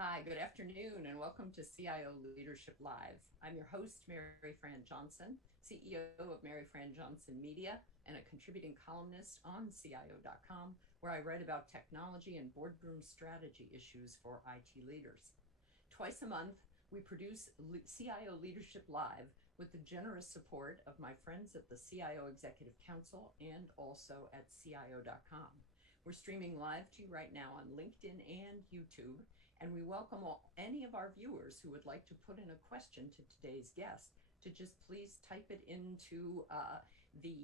Hi, good afternoon, and welcome to CIO Leadership Live. I'm your host, Mary Fran Johnson, CEO of Mary Fran Johnson Media, and a contributing columnist on CIO.com, where I write about technology and boardroom strategy issues for IT leaders. Twice a month, we produce CIO Leadership Live with the generous support of my friends at the CIO Executive Council and also at CIO.com. We're streaming live to you right now on LinkedIn and YouTube, and we welcome any of our viewers who would like to put in a question to today's guest to just please type it into the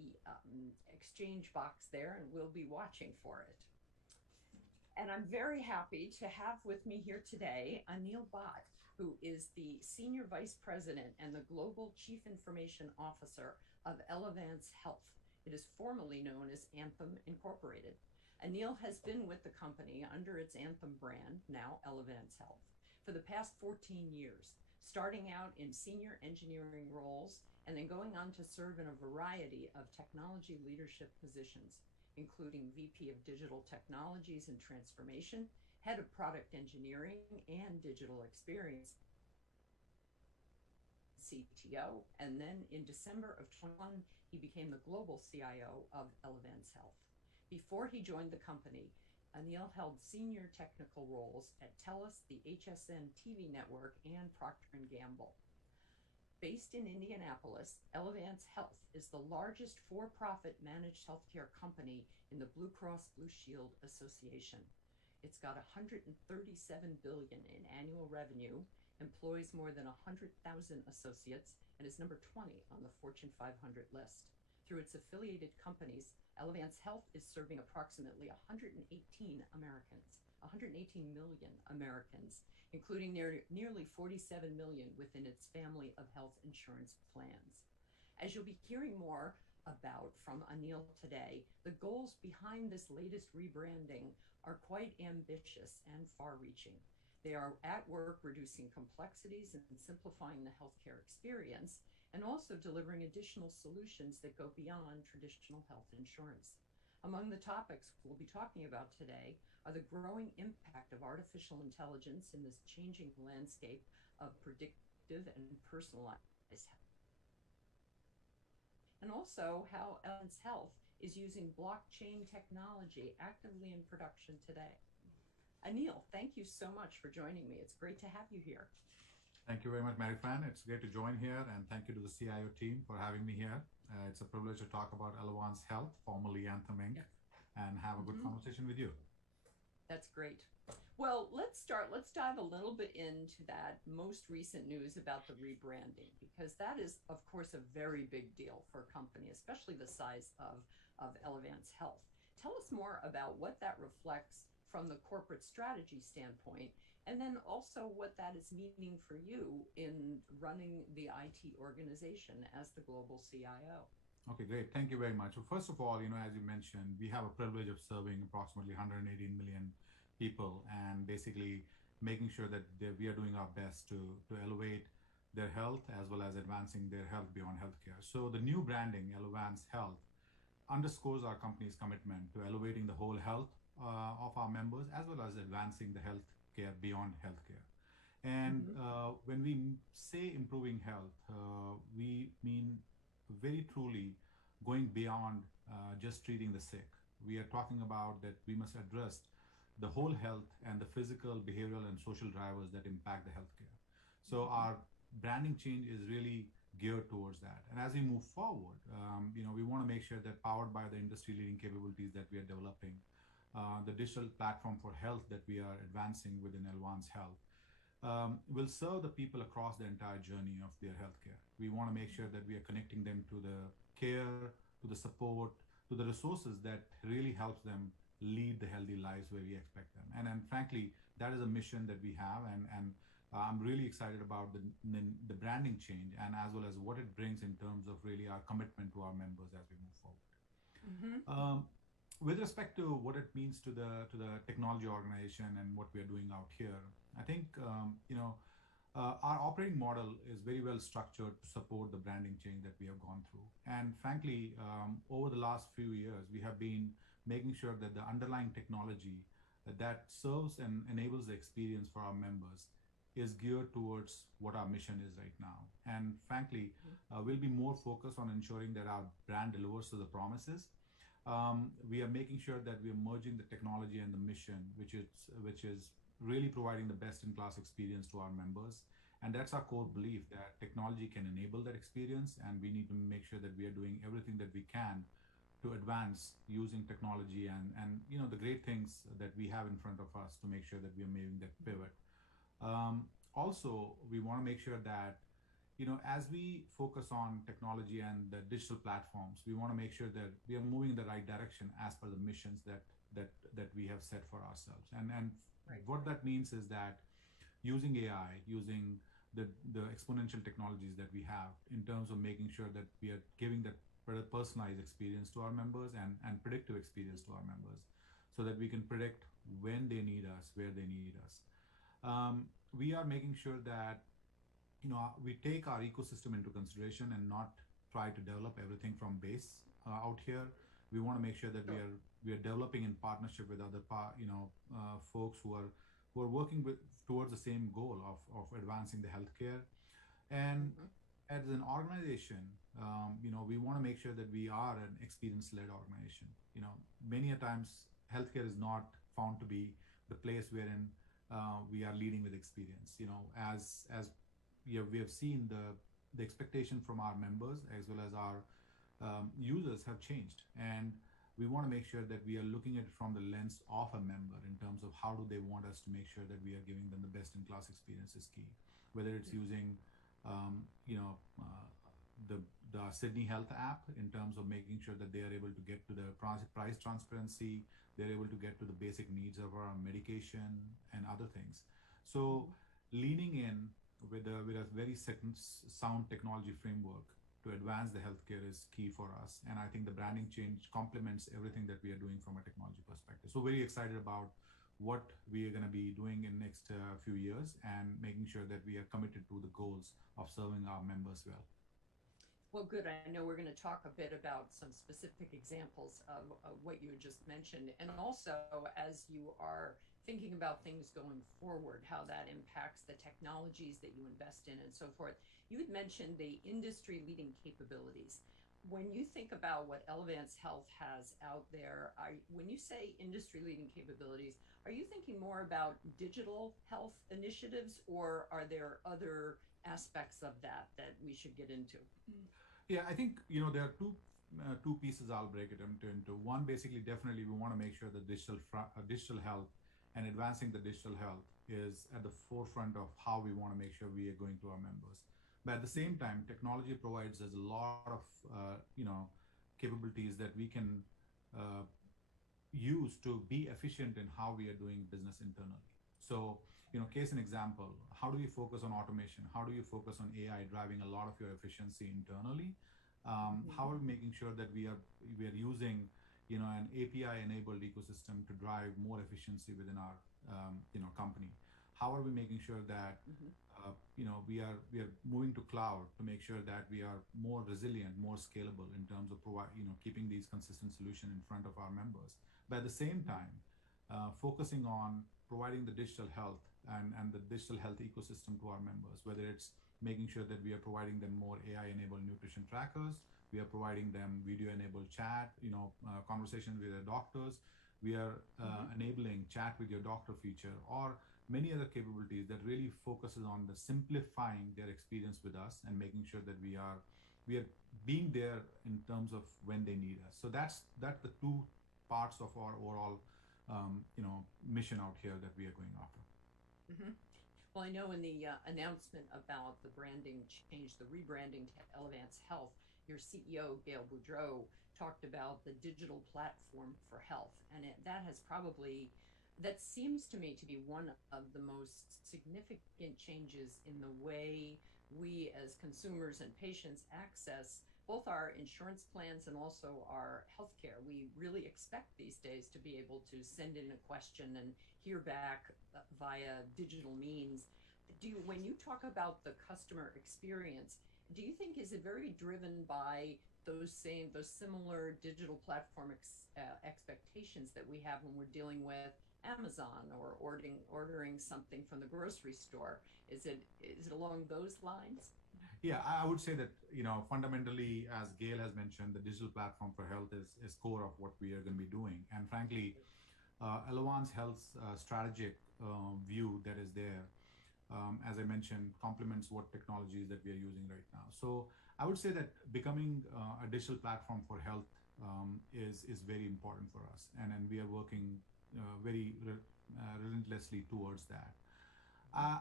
exchange box there, and we'll be watching for it. And I'm very happy to have with me here today Anil Bhatt, who is the Senior Vice President and the Global Chief Information Officer of Elevance Health. It is formerly known as Anthem Incorporated. Anil has been with the company under its Anthem brand, now Elevance Health, for the past 14 years, starting out in senior engineering roles and then going on to serve in a variety of technology leadership positions, including VP of Digital Technologies and Transformation, Head of Product Engineering and Digital Experience, CTO, and then in December of 2021, he became the Global CIO of Elevance Health. Before he joined the company, Anil held senior technical roles at TELUS, the HSN TV network, and Procter & Gamble. Based in Indianapolis, Elevance Health is the largest for-profit managed healthcare company in the Blue Cross Blue Shield Association. It's got $137 billion in annual revenue, employs more than 100,000 associates, and is number 20 on the Fortune 500 list. Through its affiliated companies, Elevance Health is serving approximately 118 million Americans, including nearly 47 million within its family of health insurance plans. As you'll be hearing more about from Anil today, the goals behind this latest rebranding are quite ambitious and far-reaching. They are at work reducing complexities and simplifying the healthcare experience, and also delivering additional solutions that go beyond traditional health insurance. Among the topics we'll be talking about today are the growing impact of artificial intelligence in this changing landscape of predictive and personalized health, and also how Elevance Health is using blockchain technology actively in production today. Anil, thank you so much for joining me. It's great to have you here. Thank you very much, Mary Fran. It's great to join here, and thank you to the CIO team for having me here. It's a privilege to talk about Elevance Health, formerly Anthem Inc., and have a good conversation with you. That's great. Well, let's dive a little bit into that most recent news about the rebranding, because that is, of course, a very big deal for a company, especially the size of Elevance Health. Tell us more about what that reflects from the corporate strategy standpoint, and then also what that is meaning for you in running the IT organization as the global CIO. Okay, great. Thank you very much. Well, first of all, as you mentioned, we have a privilege of serving approximately 118 million people and basically making sure that we are doing our best to elevate their health as well as advancing their health beyond healthcare. So the new branding, Elevance Health, underscores our company's commitment to elevating the whole health of our members as well as advancing the healthcare beyond healthcare. And when we say improving health, we mean very truly going beyond just treating the sick. We are talking about that we must address the whole health and the physical, behavioral, and social drivers that impact the healthcare. So our branding change is really geared towards that. And as we move forward, we want to make sure that powered by the industry-leading capabilities that we are developing, the digital platform for health that we are advancing within Elevance Health, will serve the people across the entire journey of their healthcare. We want to make sure that we are connecting them to the care, to the support, to the resources that really helps them lead the healthy lives where we expect them. And frankly, that is a mission that we have, and I'm really excited about the branding change and as well as what it brings in terms of really our commitment to our members as we move forward. With respect to what it means to the technology organization and what we are doing out here, I think our operating model is very well structured to support the branding change that we have gone through. And frankly, over the last few years, we have been making sure that the underlying technology that serves and enables the experience for our members is geared towards what our mission is right now. And frankly, we'll be more focused on ensuring that our brand delivers to the promises. We are making sure that we are merging the technology and the mission, which is really providing the best-in-class experience to our members. And that's our core belief that technology can enable that experience, and we need to make sure that we are doing everything that we can to advance using technology and the great things that we have in front of us to make sure that we are making that pivot. Also, we want to make sure that as we focus on technology and the digital platforms, we want to make sure that we are moving in the right direction as per the missions that we have set for ourselves. And Right. what that means is that using AI, using the exponential technologies that we have in terms of making sure that we are giving that personalized experience to our members and predictive experience to our members so that we can predict when they need us, where they need us. We are making sure that we take our ecosystem into consideration and not try to develop everything from base out here. We want to make sure that Sure. we are developing in partnership with other folks who are working with towards the same goal of advancing the healthcare. And Mhm. as an organization, we want to make sure that we are an experience-led organization. Many a times healthcare is not found to be the place wherein we are leading with experience. As we have seen the expectation from our members as well as our users have changed, and we want to make sure that we are looking at it from the lens of a member in terms of how do they want us to make sure that we are giving them the best-in-class experience is key. Whether it's using, um, you know, uh, the Sydney Health app in terms of making sure that they are able to get to the price transparency, they're able to get to the basic needs of our medication and other things. So Mhm. leaning in with a very sound technology framework to advance the healthcare is key for us. And I think the branding change complements everything that we are doing from a technology perspective. So very excited about what we are going to be doing in next few years and making sure that we are committed to the goals of serving our members well. Well, good. I know we're going to talk a bit about some specific examples of what you had just mentioned. And also, as you are thinking about things going forward, how that impacts the technologies that you invest in and so forth. You had mentioned the industry leading capabilities. When you think about what Elevance Health has out there, when you say industry leading capabilities, are you thinking more about digital health initiatives, or are there other aspects of that that we should get into? Yeah, I think there are two pieces I'll break it into. One, basically, definitely we want to make sure that digital health and advancing the digital health is at the forefront of how we want to make sure we are going to our members. But at the same time, technology provides us a lot of capabilities that we can uh, use to be efficient in how we are doing business internally. So, case an example, how do you focus on automation? How do you focus on AI driving a lot of your efficiency internally? How Mhm. are we making sure that we are using, an API enabled ecosystem to drive more efficiency within our, company? How are we making sure that Mhm. we are moving to cloud to make sure that we are more resilient, more scalable in terms of keeping these consistent solution in front of our members. But at the same Mhm. time, focusing on providing the digital health and the digital health ecosystem to our members, whether it's making sure that we are providing them more AI-enabled nutrition trackers, we are providing them video-enabled chat, conversations with their doctors, we are Mhm. enabling chat with your doctor feature, or many other capabilities that really focuses on the simplifying their experience with us and making sure that we are being there in terms of when they need us. So that's the two parts of our overall mission out here that we are going after. Mhm. Well, I know in the announcement about the branding change, the rebranding to Elevance Health, your CEO, Gail Boudreau, talked about the digital platform for health. And that has probably, that seems to me to be one of the most significant changes in the way we as consumers and patients access both our insurance plans and also our healthcare. We really expect these days to be able to send in a question and hear back via digital means. When you talk about the customer experience, do you think is it very driven by those similar digital platform expectations that we have when we're dealing with Amazon or ordering something from the grocery store. Is it along those lines? Yeah, I would say that, fundamentally, as Gail has mentioned, the digital platform for health is core of what we are going to be doing. And frankly, Elevance Health's strategic view that is there, as I mentioned, complements what technologies that we are using right now. So I would say that becoming a digital platform for health is very important for us, and we are working relentlessly towards that. Uh,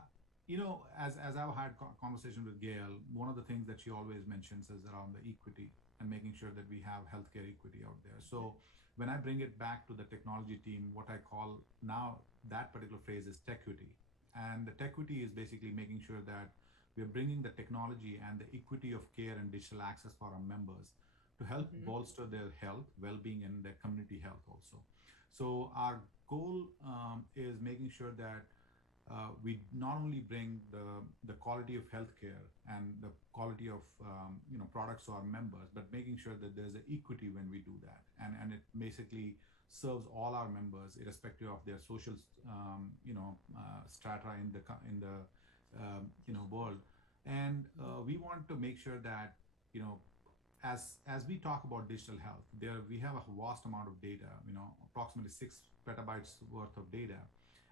as I've had conversation with Gail, one of the things that she always mentions is around the equity and making sure that we have healthcare equity out there. So when I bring it back to the technology team, what I call now that particular phrase is tequity. And the tequity is basically making sure that we're bringing the technology and the equity of care and digital access for our members to help bolster their health, well-being, and their community health also. So our goal is making sure that we not only bring the quality of healthcare and the quality of products to our members, but making sure that there's an equity when we do that, and it basically serves all our members, irrespective of their social strata in the world. And we want to make sure that you know as we talk about digital health, there we have a vast amount of data, approximately 6 petabytes worth of data,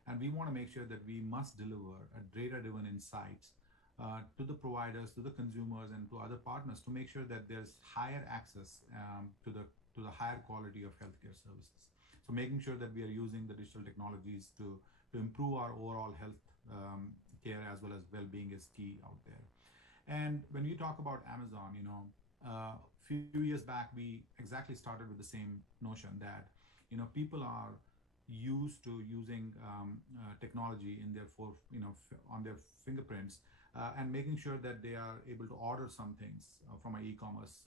and we want to make sure that we must deliver a data-driven insights to the providers, to the consumers, and to other partners to make sure that there's higher access to the higher quality of healthcare services. So making sure that we are using the digital technologies to improve our overall health care as well as well-being is key out there. And when you talk about Amazon, a few years back, we exactly started with the same notion that, people are used to using technology in their on their fingerprints, and making sure that they are able to order some things from an e-commerce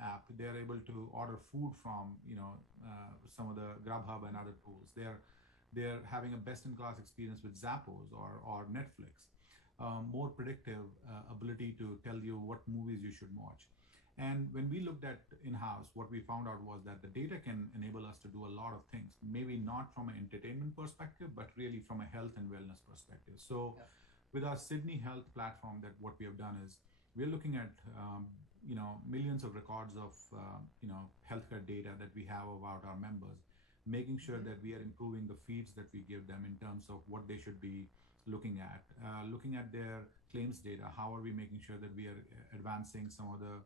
app. They are able to order food from some of the Grubhub and other tools. They're having a best-in-class experience with Zappos or Netflix. More predictive ability to tell you what movies you should watch. And when we looked at in-house, what we found out was that the data can enable us to do a lot of things, maybe not from an entertainment perspective, but really from a health and wellness perspective. So with our Sydney Health platform, that what we have done is we're looking at, millions of records of, healthcare data that we have about our members, making sure that we are improving the feeds that we give them in terms of what they should be looking at their claims data. How are we making sure that we are advancing some of the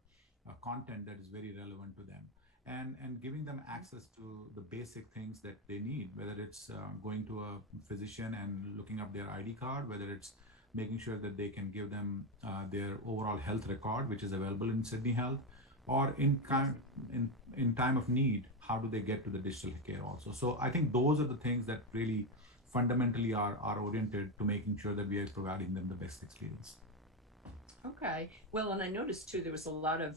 content that is very relevant to them, and giving them access to the basic things that they need, whether it's going to a physician and looking up their ID card, whether it's making sure that they can give them their overall health record, which is available in Sydney Health, or in time of need, how do they get to the digital care also. So I think those are the things that really fundamentally are oriented to making sure that we are providing them the best experience. Okay. Well, and I noticed too, there was a lot of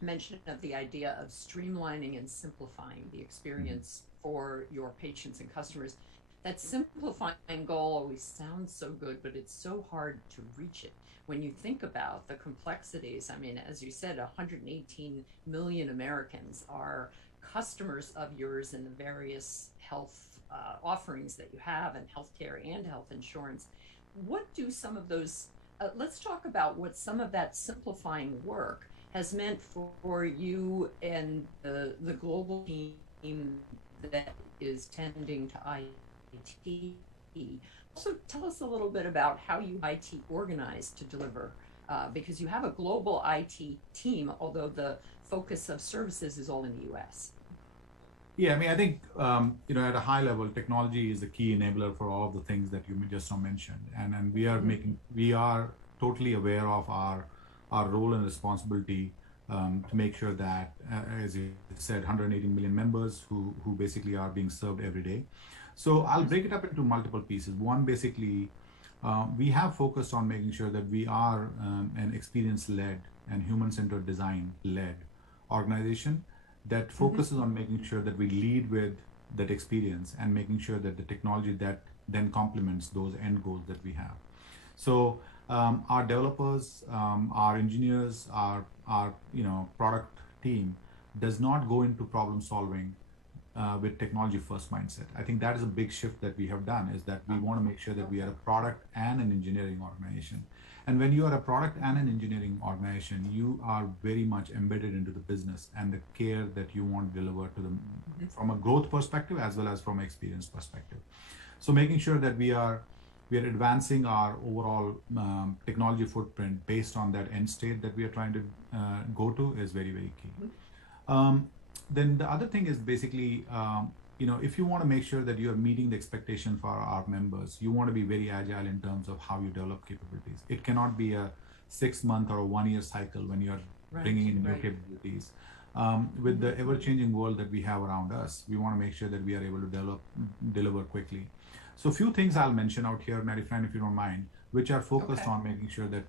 mention of the idea of streamlining and simplifying the experience for your patients and customers. That simplifying goal always sounds so good, but it's so hard to reach it. When you think about the complexities, I mean, as you said, 118 million Americans are customers of yours in the various health offerings that you have, and healthcare and health insurance. What do some of those, let's talk about what some of that simplifying work has meant for you and the global team that is tending to IT. Also, tell us a little bit about how you IT organize to deliver, because you have a global IT team, although the focus of services is all in the US. Yeah, I mean, I think, at a high level, technology is a key enabler for all of the things that you just now mentioned. And we are totally aware of our role and responsibility to make sure that, as you said, 180 million members who basically are being served every day. So I'll break it up into multiple pieces. One, basically, we have focused on making sure that we are an experience-led and human-centered design-led organization that focuses on making sure that we lead with that experience and making sure that the technology that then complements those end goals that we have. So our developers, our engineers, our product team does not go into problem solving with technology first mindset. I think that is a big shift that we have done, is that we want to make sure that we are a product and an engineering organization. And when you are a product and an engineering organization, you are very much embedded into the business and the care that you want to deliver to them from a growth perspective as well as from an experience perspective. So making sure that we are advancing our overall technology footprint based on that end state that we are trying to go to is very, very key. Then the other thing is basically, if you want to make sure that you are meeting the expectation for our members, you want to be very agile in terms of how you develop capabilities. It cannot be a 6-month or a 1-year cycle when you're bringing in new capabilities. With the ever-changing world that we have around us, we want to make sure that we are able to deliver quickly. So a few things I'll mention out here, Mary Fran, if you don't mind, which are focused on making sure that,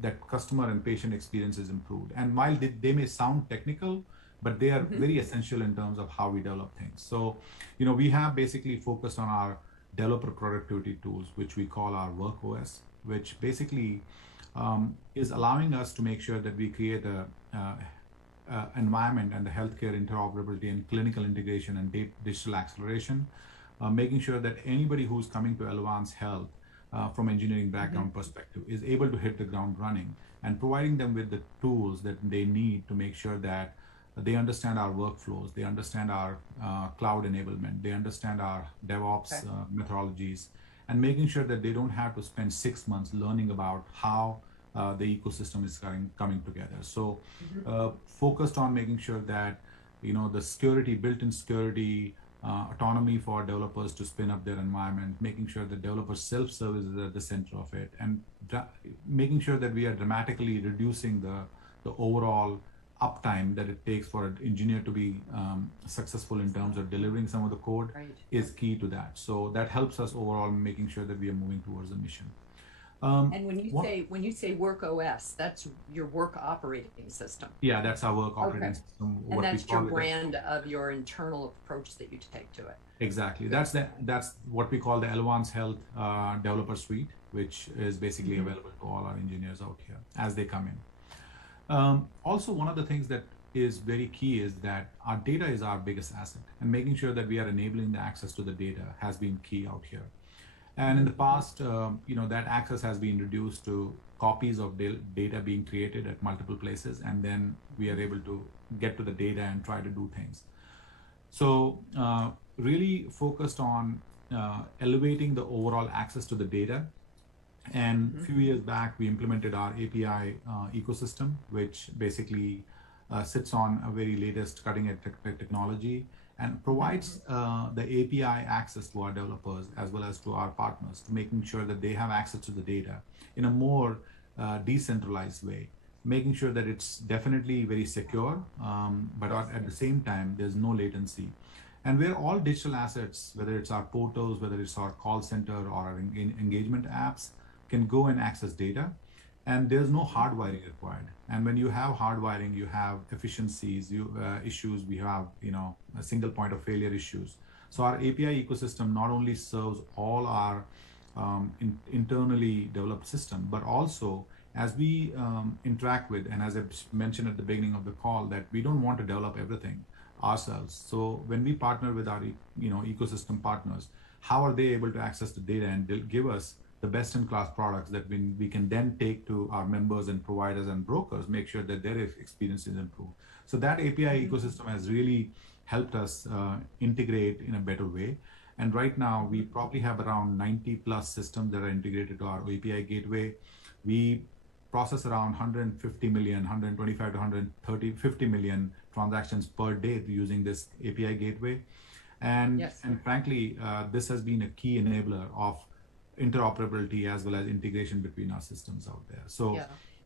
that customer and patient experience is improved. And while they may sound technical, but they are very essential in terms of how we develop things. So, we have basically focused on our developer productivity tools, which we call our Work OS, which basically is allowing us to make sure that we create a environment and the healthcare interoperability and clinical integration and digital acceleration, making sure that anybody who's coming to Elevance Health from engineering background perspective is able to hit the ground running, and providing them with the tools that they need to make sure that they understand our workflows, they understand our cloud enablement, they understand our DevOps methodologies, and making sure that they don't have to spend 6 months learning about how the ecosystem is coming together. So focused on making sure that, the security, built-in security, autonomy for developers to spin up their environment, making sure that developer self-service is at the center of it, and making sure that we are dramatically reducing the overall uptime that it takes for an engineer to be successful in terms of delivering some of the code is key to that. So that helps us overall making sure that we are moving towards the mission. And when you say Work OS, that's your work operating system. Yeah, that's our work operating system. And that's your brand of your internal approach that you take to it. Exactly. That's what we call the Elevance Health Developer Suite, which is basically available to all our engineers out here as they come in. Also, one of the things that is very key is that our data is our biggest asset, and making sure that we are enabling the access to the data has been key out here. And in the past, that access has been reduced to copies of data being created at multiple places, and then we are able to get to the data and try to do things. So really focused on elevating the overall access to the data. And a few years back, we implemented our API ecosystem, which basically sits on a very latest cutting-edge technology and provides the API access to our developers as well as to our partners, making sure that they have access to the data in a more decentralized way, making sure that it's definitely very secure, but at the same time, there's no latency. And where all digital assets, whether it's our portals, whether it's our call center or our engagement apps, can go and access data, and there's no hardwiring required. And when you have hardwiring, you have efficiencies, issues. We have a single point of failure issues. So our API ecosystem not only serves all our internally developed system, but also as we interact with, and as I mentioned at the beginning of the call, that we don't want to develop everything ourselves. So when we partner with our ecosystem partners, how are they able to access the data and give us the best-in-class products that we can then take to our members and providers and brokers, make sure that their experience is improved. So that API ecosystem has really helped us integrate in a better way. And right now, we probably have around 90 plus systems that are integrated to our API gateway. We process around 150 million, 125 to 50 million transactions per day using this API gateway. And frankly, this has been a key enabler of interoperability as well as integration between our systems out there. So,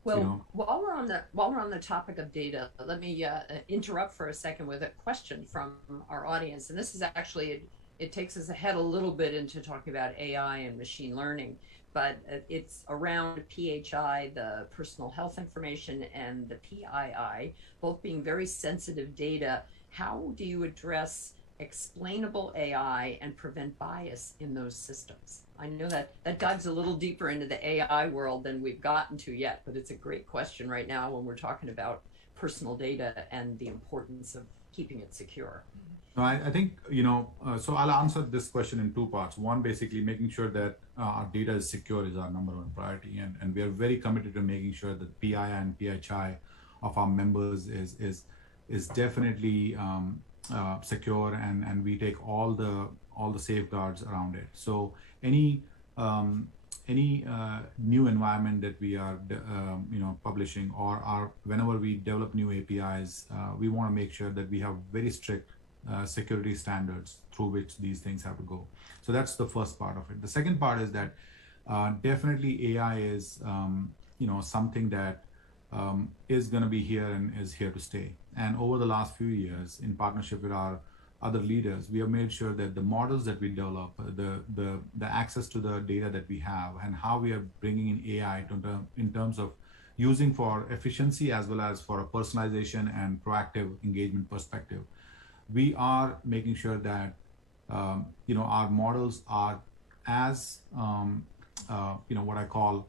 well, while we're on the topic of data, let me interrupt for a second with a question from our audience. And this is actually it takes us ahead a little bit into talking about AI and machine learning, but it's around PHI, the personal health information, and the PII, both being very sensitive data. How do you address explainable AI and prevent bias in those systems? I know that dives a little deeper into the AI world than we've gotten to yet, but it's a great question right now when we're talking about personal data and the importance of keeping it secure? No, I think, so I'll answer this question in two parts. One, basically making sure that our data is secure is our number one priority. And we are very committed to making sure that PII and PHI of our members is definitely secure, and we take all the safeguards around it. So any new environment that we are publishing, or whenever we develop new APIs, we want to make sure that we have very strict security standards through which these things have to go. So that's the first part of it. The second part is that definitely AI is something that is going to be here and is here to stay. And over the last few years, in partnership with our other leaders, we have made sure that the models that we develop, the access to the data that we have, and how we are bringing in AI in terms of using for efficiency as well as for a personalization and proactive engagement perspective, we are making sure that our models are as what I call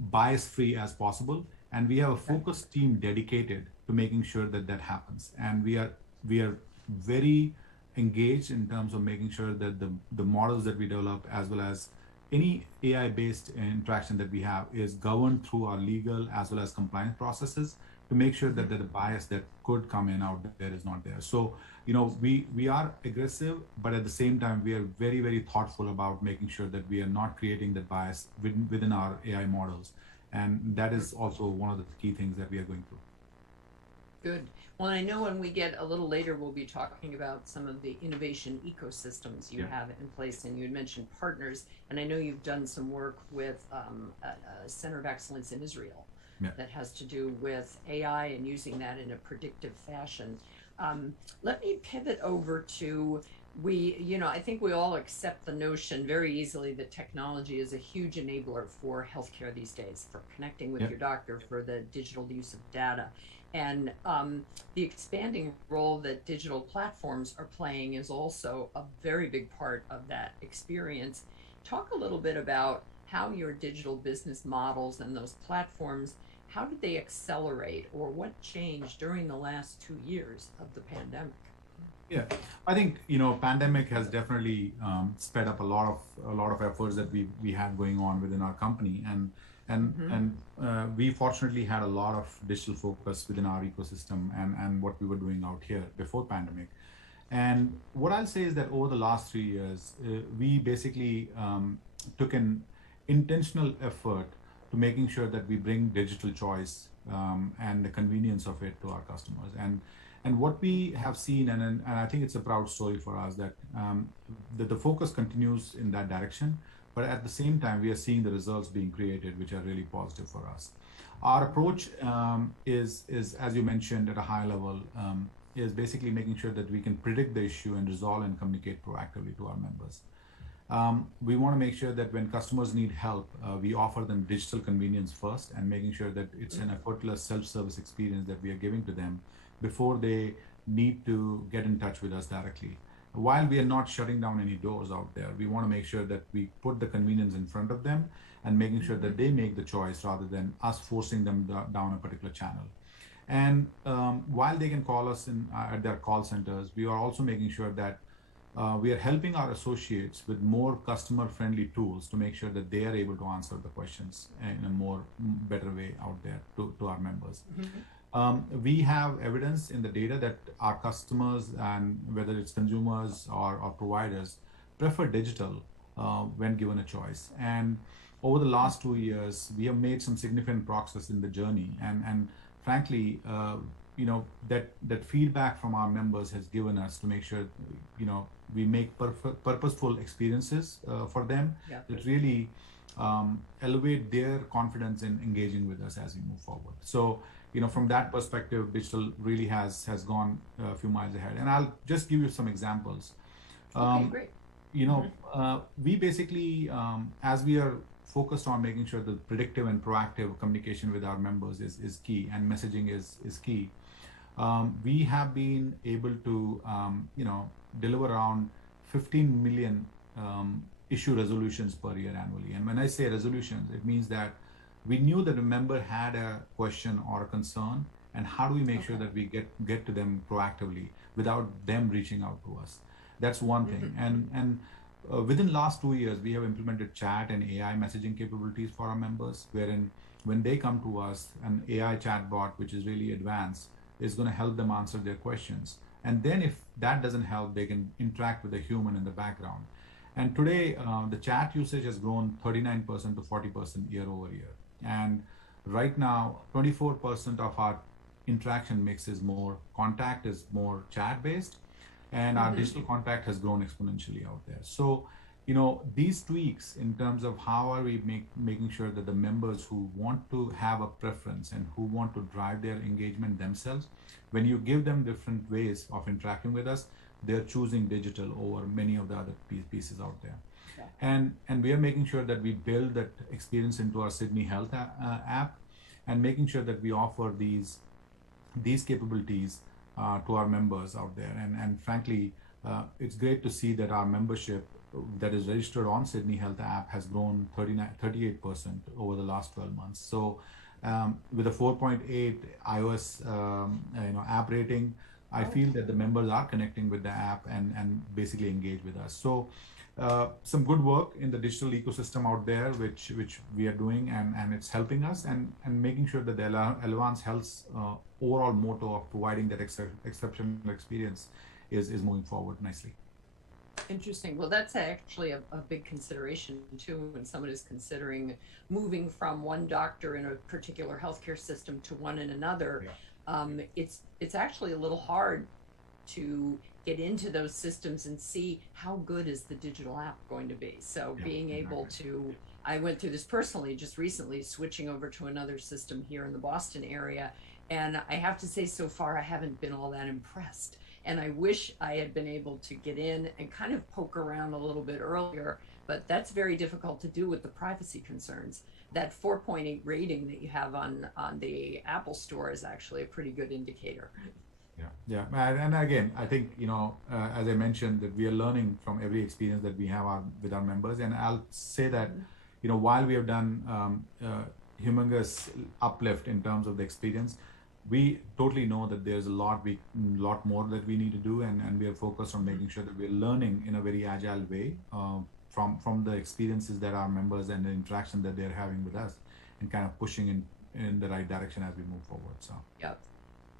bias-free as possible, and we have a focused team dedicated to making sure that that happens. And we are very engaged in terms of making sure that the models that we develop, as well as any AI-based interaction that we have, is governed through our legal as well as compliance processes to make sure that the bias that could come in out there is not there. So, we are aggressive, but at the same time, we are very, very thoughtful about making sure that we are not creating that bias within our AI models. And that is also one of the key things that we are going through. Good. Well, I know when we get a little later, we'll be talking about some of the innovation ecosystems you have in place, and you had mentioned partners, and I know you've done some work with a Center of Excellence in Israel that has to do with AI and using that in a predictive fashion. Let me pivot over to, I think we all accept the notion very easily that technology is a huge enabler for healthcare these days, for connecting with your doctor, for the digital use of data. And the expanding role that digital platforms are playing is also a very big part of that experience. Talk a little bit about how your digital business models and those platforms, how did they accelerate, or what changed during the last 2 years of the pandemic? Yeah, I think pandemic has definitely sped up a lot of efforts that we had going on within our company, and we fortunately had a lot of digital focus within our ecosystem and what we were doing out here before pandemic. And what I'll say is that over the last 3 years, we basically took an intentional effort to making sure that we bring digital choice and the convenience of it to our customers. And what we have seen, and I think it's a proud story for us, that the focus continues in that direction, but at the same time, we are seeing the results being created, which are really positive for us. Our approach is, as you mentioned at a high level, is basically making sure that we can predict the issue and resolve and communicate proactively to our members. We want to make sure that when customers need help, we offer them digital convenience first, and making sure that it's an effortless self-service experience that we are giving to them before they need to get in touch with us directly. While we are not shutting down any doors out there, we want to make sure that we put the convenience in front of them and making sure that they make the choice rather than us forcing them down a particular channel. And while they can call us at their call centers, we are also making sure that we are helping our associates with more customer-friendly tools to make sure that they are able to answer the questions in a better way out there to our members. We have evidence in the data that our customers, and whether it's consumers or providers, prefer digital when given a choice. And over the last 2 years, we have made some significant progress in the journey. And frankly, that feedback from our members has given us to make sure, we make purposeful experiences for them that really elevate their confidence in engaging with us as we move forward. So, from that perspective, digital really has gone a few miles ahead. And I'll just give you some examples. Okay, great. We basically, as we are focused on making sure that predictive and proactive communication with our members is key, and messaging is key. We have been able to, deliver around 15 million issue resolutions per year annually. And when I say resolutions, it means that we knew that a member had a question or a concern, and how do we make sure Okay. that we get to them proactively without them reaching out to us. That's one thing. And within last 2 years, we have implemented chat and AI messaging capabilities for our members, wherein when they come to us, an AI chatbot, which is really advanced, is going to help them answer their questions. And then if that doesn't help, they can interact with a human in the background. And today, the chat usage has grown 39% to 40% year over year. And right now, 24% of our interaction mix is more contact, is more chat based, and our Mm-hmm. digital contact has grown exponentially out there. So, these tweaks in terms of how are we making sure that the members who want to have a preference and who want to drive their engagement themselves, when you give them different ways of interacting with us, they're choosing digital over many of the other pieces out there. Yeah. And we are making sure that we build that experience into our Sydney Health app, and making sure that we offer these capabilities to our members out there. And frankly, it's great to see that our membership that is registered on Sydney Health app has grown 38% over the last 12 months. So with a 4.8 iOS app rating, I Oh, feel that the members are connecting with the app and basically engage with us. So some good work in the digital ecosystem out there, which we are doing, and it's helping us and making sure that the Elevance Health's overall motto of providing that exceptional experience is moving forward nicely. interesting. Well, that's actually a big consideration too when someone is considering moving from one doctor in a particular healthcare system to one in another. Yeah. It's actually a little hard to get into those systems and see how good is the digital app going to be. So Yeah, being able exactly. to, I went through this personally just recently, switching over to another system here in the Boston area. And I have to say, so far, I haven't been all that impressed. And I wish I had been able to get in and kind of poke around a little bit earlier, but that's very difficult to do with the privacy concerns. That 4.8 rating that you have on the Apple Store is actually a pretty good indicator. Yeah, yeah, and again, I think as I mentioned, that we are learning from every experience that we have with our members, and I'll say that while we have done humongous uplift in terms of the experience, we totally know that there's a lot more that we need to do, and we are focused on making sure that we're learning in a very agile way from the experiences that our members and the interaction that they're having with us, and kind of pushing in the right direction as we move forward. So. Yep.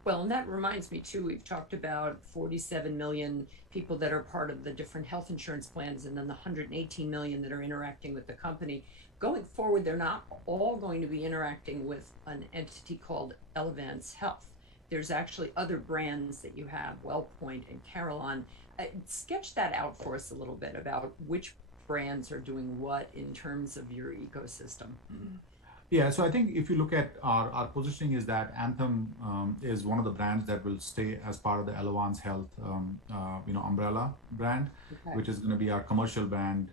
Well, and that reminds me too, we've talked about 47 million people that are part of the different health insurance plans, and then the 118 million that are interacting with the company. Going forward, they're not all going to be interacting with an entity called Elevance Health. There's actually other brands that you have, WellPoint and Carillon. Sketch that out for us a little bit about which brands are doing what in terms of your ecosystem. Yeah, so I think if you look at our positioning is that Anthem is one of the brands that will stay as part of the Elevance Health, umbrella brand, Okay. which is going to be our commercial brand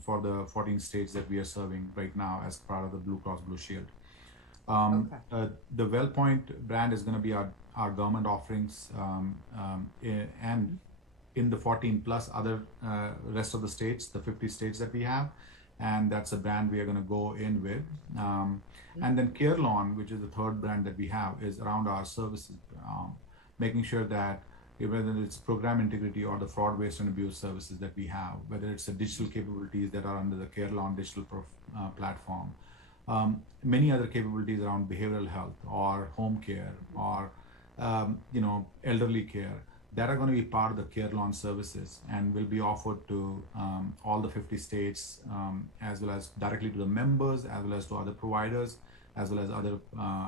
for the 14 states that we are serving right now as part of the Blue Cross Blue Shield. Okay. The WellPoint brand is going to be our government offerings, and in the 14 plus other rest of the states, the 50 states that we have, and that's a brand we are going to go in with. And then Carillon, which is the third brand that we have, is around our services, making sure that whether it's program integrity or the fraud, waste, and abuse services that we have, whether it's the digital capabilities that are under the Carillon digital platform, many other capabilities around behavioral health or home care or elderly care, that are going to be part of the Carillon services and will be offered to all the 50 states, as well as directly to the members, as well as to other providers, as well as other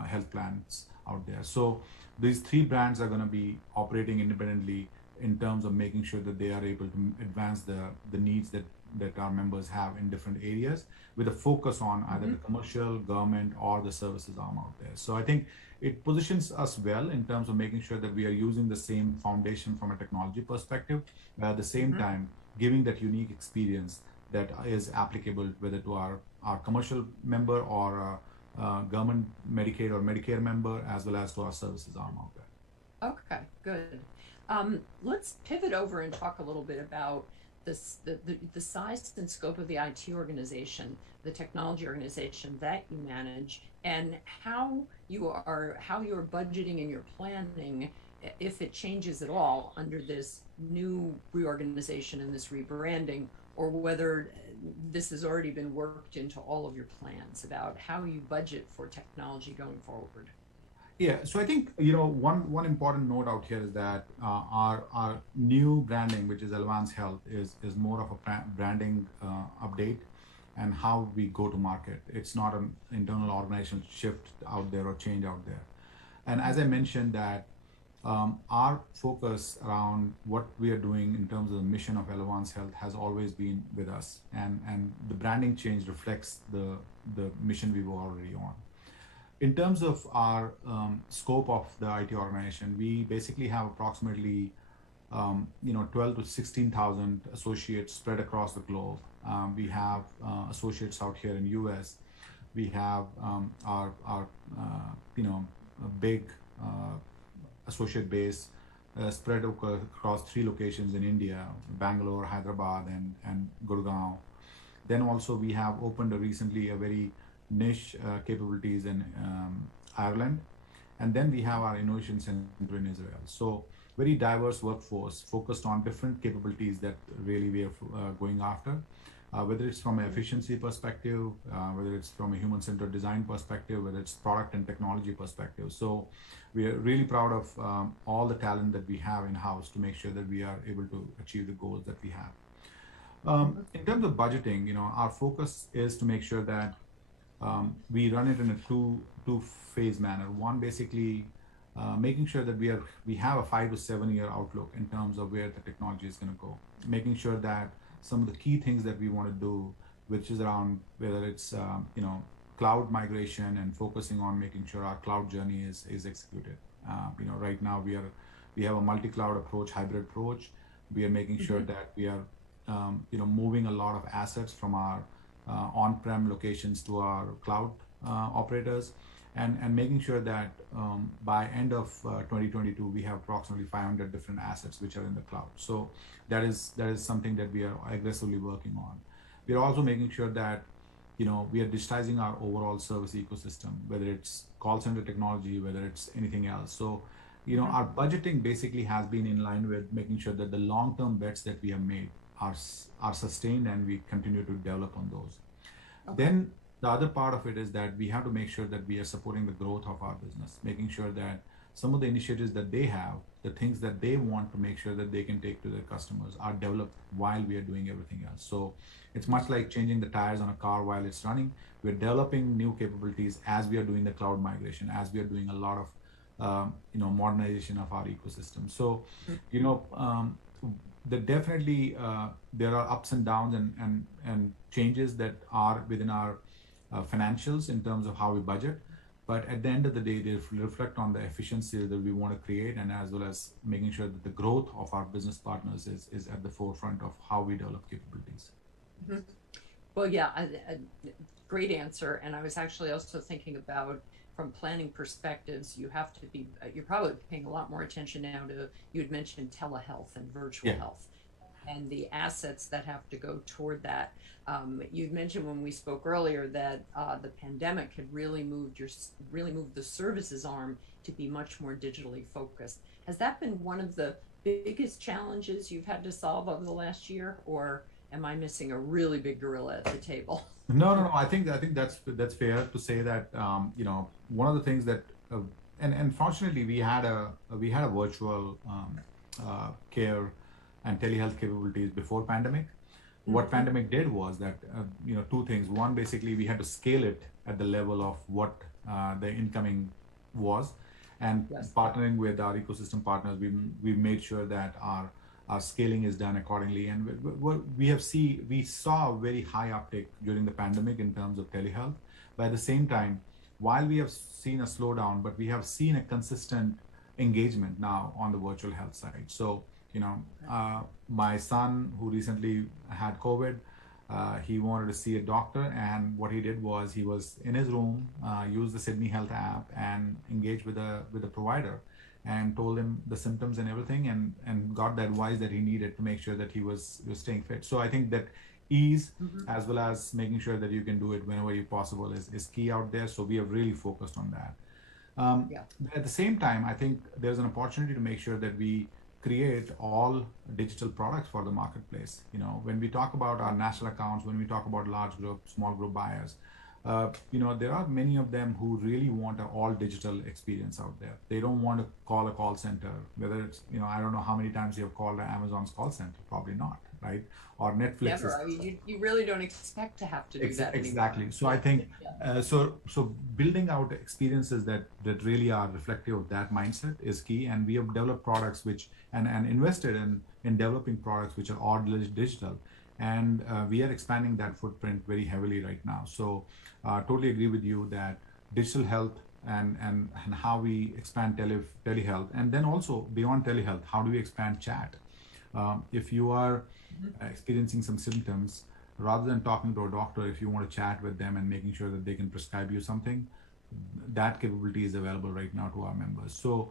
health plans out there. So these three brands are going to be operating independently in terms of making sure that they are able to advance the needs that our members have in different areas, with a focus on either the commercial, government, or the services arm out there. So I think it positions us well in terms of making sure that we are using the same foundation from a technology perspective, but at the same time giving that unique experience that is applicable whether to our commercial member or government Medicaid or Medicare member, as well as to our services arm out there. Okay, good. Let's pivot over and talk a little bit about the size and scope of the IT organization, the technology organization that you manage, and how how you're budgeting and you're planning, if it changes at all under this new reorganization and this rebranding, or whether this has already been worked into all of your plans about how you budget for technology going forward. Yeah, so I think one important note out here is that our new branding, which is Elevance Health, is more of a branding update and how we go to market. It's not an internal organizational shift out there or change out there. And as I mentioned that our focus around what we are doing in terms of the mission of Elevance Health has always been with us, and the branding change reflects the mission we were already on. In terms of our scope of the IT organization, we basically have approximately 12 to 16,000 associates spread across the globe. We have associates out here in US. We have our a big associate base spread across 3 locations in India: Bangalore, Hyderabad, and Gurgaon. Then also we have opened recently a very niche capabilities in Ireland, and then we have our innovation center in Israel. So very diverse workforce focused on different capabilities that really we are going after, whether it's from an efficiency perspective, whether it's from a human-centered design perspective, whether it's product and technology perspective. So we are really proud of all the talent that we have in-house to make sure that we are able to achieve the goals that we have. In terms of budgeting, our focus is to make sure that we run it in a two phase manner. One, basically making sure that we have a 5 to 7 year outlook in terms of where the technology is going to go, making sure that some of the key things that we want to do, which is around whether it's cloud migration and focusing on making sure our cloud journey is executed. Right now we have a multi-cloud approach, hybrid approach. We are making sure that we are moving a lot of assets from our on-prem locations to our cloud operators, and making sure that by end of 2022 we have approximately 500 different assets which are in the cloud. So that is something that we are aggressively working on. We are also making sure that we are digitizing our overall service ecosystem, whether it's call center technology, whether it's anything else. So our budgeting basically has been in line with making sure that the long-term bets that we have made are sustained, and we continue to develop on those. Okay. Then the other part of it is that we have to make sure that we are supporting the growth of our business, making sure that some of the initiatives that they have, the things that they want to make sure that they can take to their customers, are developed while we are doing everything else. So it's much like changing the tires on a car while it's running. We're developing new capabilities as we are doing the cloud migration, as we are doing a lot of modernization of our ecosystem. So definitely there are ups and downs and changes that are within our financials in terms of how we budget, but at the end of the day they reflect on the efficiency that we want to create, and as well as making sure that the growth of our business partners is at the forefront of how we develop capabilities. Mm-hmm. Well, yeah, a great answer. And I was actually also thinking about, from planning perspectives, you're probably paying a lot more attention now to, you had mentioned telehealth and virtual health and the assets that have to go toward that. You'd mentioned when we spoke earlier that the pandemic had really moved the services arm to be much more digitally focused. Has that been one of the biggest challenges you've had to solve over the last year, or am I missing a really big gorilla at the table? No. I think that's fair to say that one of the things that and fortunately we had a virtual care and telehealth capabilities before pandemic. What pandemic did was that two things. One, basically we had to scale it at the level of what the incoming was, and partnering with our ecosystem partners, we made sure that our scaling is done accordingly. And we saw a very high uptake during the pandemic in terms of telehealth. But at the same time, while we have seen a slowdown, but we have seen a consistent engagement now on the virtual health side. So my son, who recently had COVID, he wanted to see a doctor, and what he did was he was in his room, used the Sydney Health app and engaged with the provider, and told him the symptoms and everything, and got the advice that he needed to make sure that he was staying fit. So I think that ease, as well as making sure that you can do it whenever you possible, is key out there. So we have really focused on that. Yeah. At the same time, I think there's an opportunity to make sure that we create all digital products for the marketplace. When we talk about our national accounts, when we talk about large group, small group buyers, there are many of them who really want an all digital experience out there. They don't want to call a call center, whether it's, I don't know how many times you have called Amazon's call center, probably not, right? Or Netflix. Never. I mean, you really don't expect to have to do that exactly. anymore. So I think so building out experiences that really are reflective of that mindset is key, and we have developed products which and invested in developing products which are all digital, and we are expanding that footprint very heavily right now. So totally agree with you that digital health and how we expand telehealth, and then also beyond telehealth, how do we expand chat? If you are experiencing some symptoms, rather than talking to a doctor, if you want to chat with them and making sure that they can prescribe you something, that capability is available right now to our members. So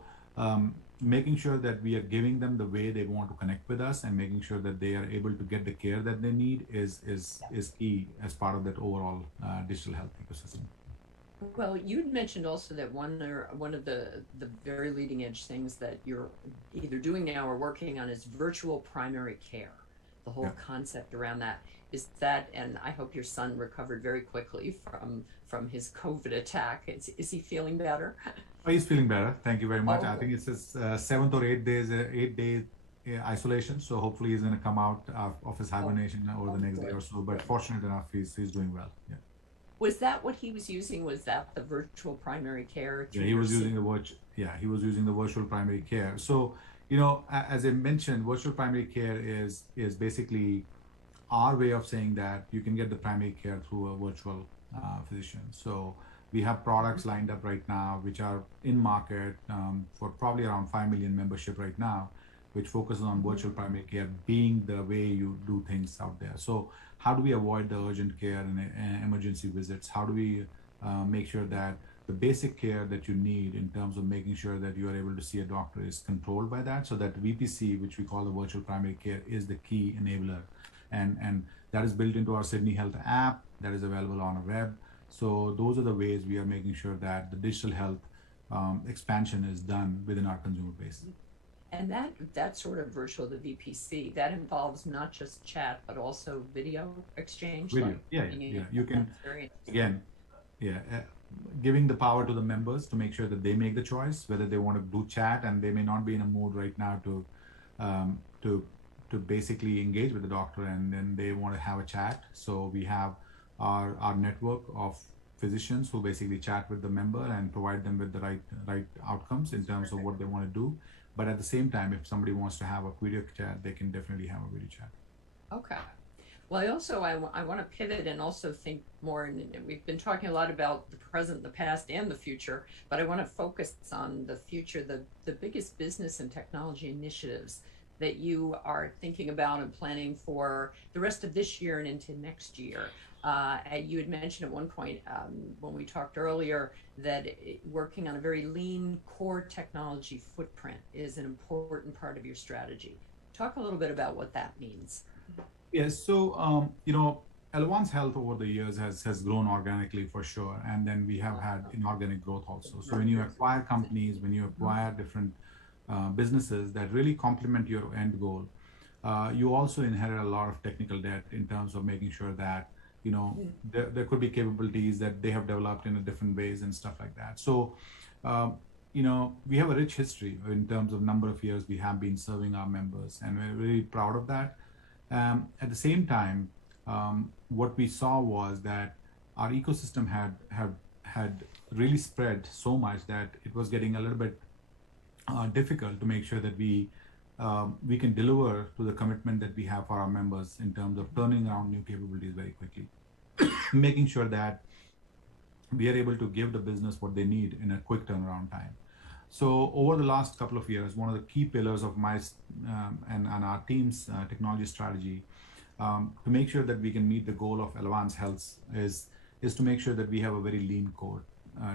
making sure that we are giving them the way they want to connect with us, and making sure that they are able to get the care that they need is key as part of that overall digital health ecosystem. Well, you'd mentioned also that one of the very leading edge things that you're either doing now or working on is virtual primary care. The whole concept around that is that, and I hope your son recovered very quickly from his COVID attack. Is he feeling better? Oh, he's feeling better. Thank you very much. Oh, I think it's his 7th or 8 day isolation. So hopefully he's going to come out of his hibernation over the next day or so. But fortunate enough, he's doing well. Yeah. Was that what he was using? Was that the virtual primary care? Yeah, he was using the virtual primary care. So, as I mentioned, virtual primary care is basically our way of saying that you can get the primary care through a virtual physician. So we have products lined up right now, which are in market for probably around 5 million membership right now, which focuses on virtual primary care being the way you do things out there. So how do we avoid the urgent care and emergency visits? How do we make sure that the basic care that you need in terms of making sure that you are able to see a doctor is controlled by that, so that VPC, which we call the virtual primary care, is the key enabler. And that is built into our Sydney Health app that is available on a web. So those are the ways we are making sure that the digital health expansion is done within our consumer base. And that sort of virtual, the VPC, that involves not just chat, but also video exchange. Video, yeah. You can, again, giving the power to the members to make sure that they make the choice whether they want to do chat, and they may not be in a mood right now to basically engage with the doctor, and then they want to have a chat. So we have our network of physicians who basically chat with the member and provide them with the right outcomes in terms of what they want to do. But at the same time, if somebody wants to have a video chat, they can definitely have a video chat. Okay. Well, I want to pivot and also think more, and we've been talking a lot about the present, the past, and the future, but I want to focus on the future, the biggest business and technology initiatives that you are thinking about and planning for the rest of this year and into next year. You had mentioned at one point when we talked earlier that working on a very lean core technology footprint is an important part of your strategy. Talk a little bit about what that means. Yes, so Elevance Health over the years has grown organically for sure, and then we have had inorganic growth also. So when you acquire companies, when you acquire different businesses that really complement your end goal, you also inherit a lot of technical debt in terms of making sure that there could be capabilities that they have developed in a different ways and stuff like that. So we have a rich history in terms of number of years we have been serving our members, and we're really proud of that. At the same time, what we saw was that our ecosystem had really spread so much that it was getting a little bit difficult to make sure that we can deliver to the commitment that we have for our members in terms of turning around new capabilities very quickly, making sure that we are able to give the business what they need in a quick turnaround time. So over the last couple of years, one of the key pillars of my and our team's technology strategy to make sure that we can meet the goal of Elevance Health is to make sure that we have a very lean core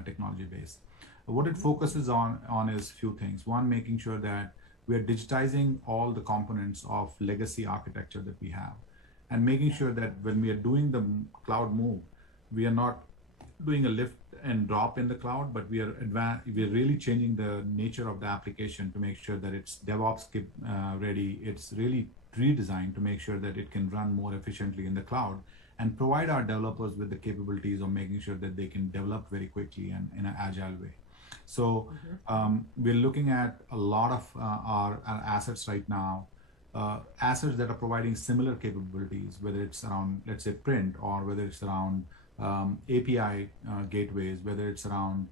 technology base. What it focuses on is a few things. One, making sure that we are digitizing all the components of legacy architecture that we have, and making sure that when we are doing the cloud move, we are not doing a lift and drop in the cloud, but we're really changing the nature of the application to make sure that it's DevOps ready. It's really redesigned to make sure that it can run more efficiently in the cloud and provide our developers with the capabilities of making sure that they can develop very quickly and in an agile way. So we're looking at a lot of our assets right now, assets that are providing similar capabilities, whether it's around, let's say, print, or whether it's around API gateways, whether it's around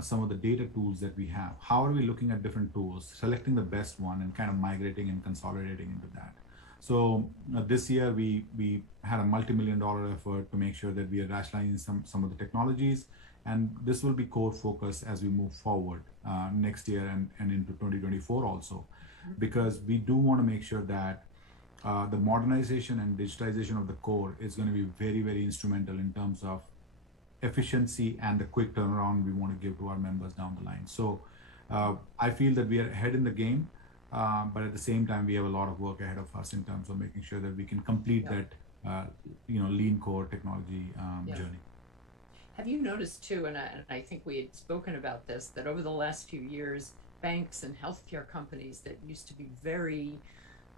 some of the data tools that we have. How are we looking at different tools, selecting the best one, and kind of migrating and consolidating into that? So this year we had a multi-million-dollar effort to make sure that we are rationalizing some of the technologies, and this will be core focus as we move forward next year and into 2024 also, because we do want to make sure that the modernization and digitalization of the core is going to be very, very instrumental in terms of efficiency and the quick turnaround we want to give to our members down the line. So I feel that we are ahead in the game, but at the same time, we have a lot of work ahead of us in terms of making sure that we can complete that lean core technology journey. Have you noticed too, and I think we had spoken about this, that over the last few years, banks and healthcare companies that used to be very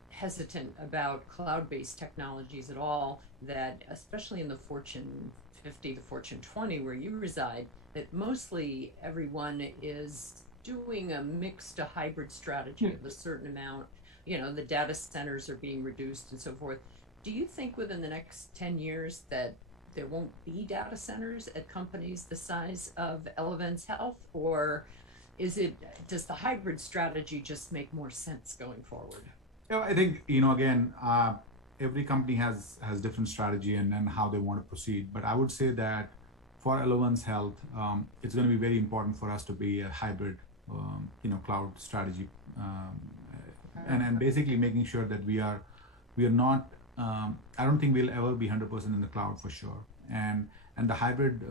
hesitant about cloud-based technologies at all, that especially in the Fortune 50, the Fortune 20, where you reside, that mostly everyone is doing a mixed to hybrid strategy of a certain amount. The data centers are being reduced and so forth. Do you think within the next 10 years that there won't be data centers at companies the size of Elevance Health, or does the hybrid strategy just make more sense going forward? I think, again, every company has different strategy and how they want to proceed. But I would say that for Elevance Health, it's going to be very important for us to be a hybrid, cloud strategy, and basically making sure that we are not. I don't think we'll ever be 100% in the cloud for sure, and the hybrid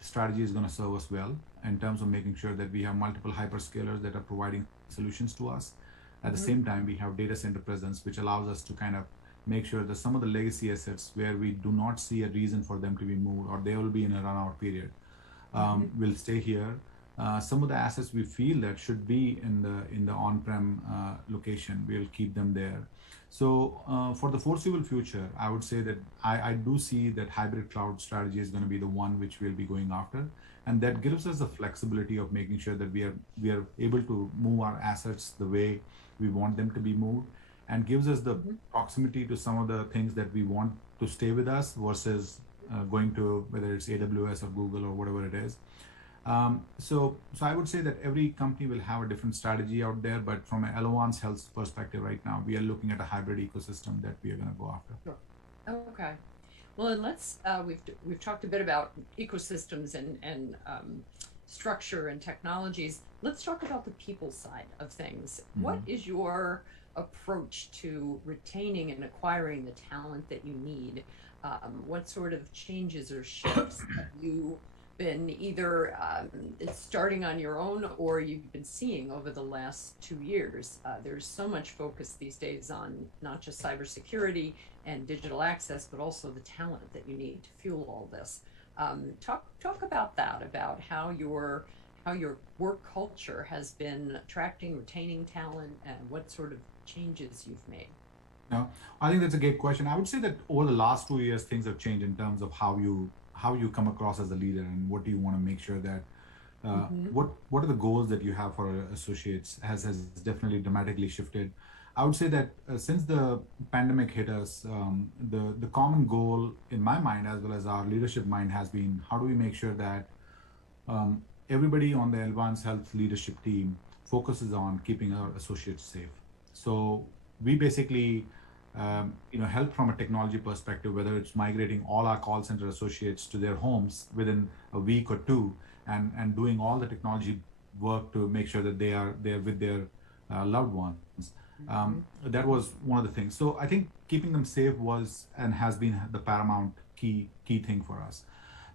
strategy is going to serve us well in terms of making sure that we have multiple hyperscalers that are providing solutions to us. At the same time, we have data center presence, which allows us to kind of make sure that some of the legacy assets where we do not see a reason for them to be moved, or they will be in a run-out period, will stay here. Some of the assets we feel that should be in the on-prem location, we'll keep them there. So for the foreseeable future, I would say that I do see that hybrid cloud strategy is going to be the one which we'll be going after, and that gives us the flexibility of making sure that we are able to move our assets the way we want them to be moved, and gives us the proximity to some of the things that we want to stay with us versus going to whether it's AWS or Google or whatever it is. So I would say that every company will have a different strategy out there, but from an Elevance Health perspective right now, we are looking at a hybrid ecosystem that we are going to go after. Sure. Okay. Well, and let's we've talked a bit about ecosystems and structure and technologies. Let's talk about the people side of things. What is your approach to retaining and acquiring the talent that you need? What sort of changes or shifts have you been either starting on your own or you've been seeing over the last 2 years? There's so much focus these days on not just cybersecurity and digital access, but also the talent that you need to fuel all this. Talk about that, about how your work culture has been attracting, retaining talent, and what sort of changes you've made. No, I think that's a great question. I would say that over the last 2 years, things have changed in terms of how you come across as a leader, and what do you want to make sure that what are the goals that you have for associates has definitely dramatically shifted. I would say that since the pandemic hit us, the common goal in my mind as well as our leadership mind has been, how do we make sure that everybody on the Elevance Health leadership team focuses on keeping our associates safe. So we basically help from a technology perspective, whether it's migrating all our call center associates to their homes within a week or two, and doing all the technology work to make sure that they are with their loved ones. That was one of the things. So I think keeping them safe was and has been the paramount key thing for us.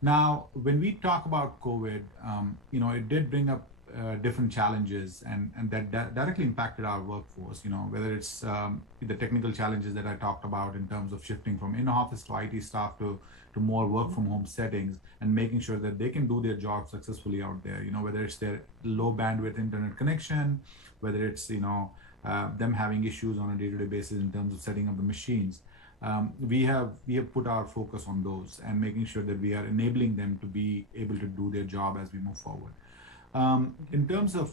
Now, when we talk about COVID, it did bring up different challenges and that directly impacted our workforce, whether it's the technical challenges that I talked about in terms of shifting from in-office to IT staff to more work from home settings and making sure that they can do their job successfully out there, whether it's their low bandwidth internet connection, whether it's, them having issues on a day-to-day basis in terms of setting up the machines. We have put our focus on those and making sure that we are enabling them to be able to do their job as we move forward. In terms of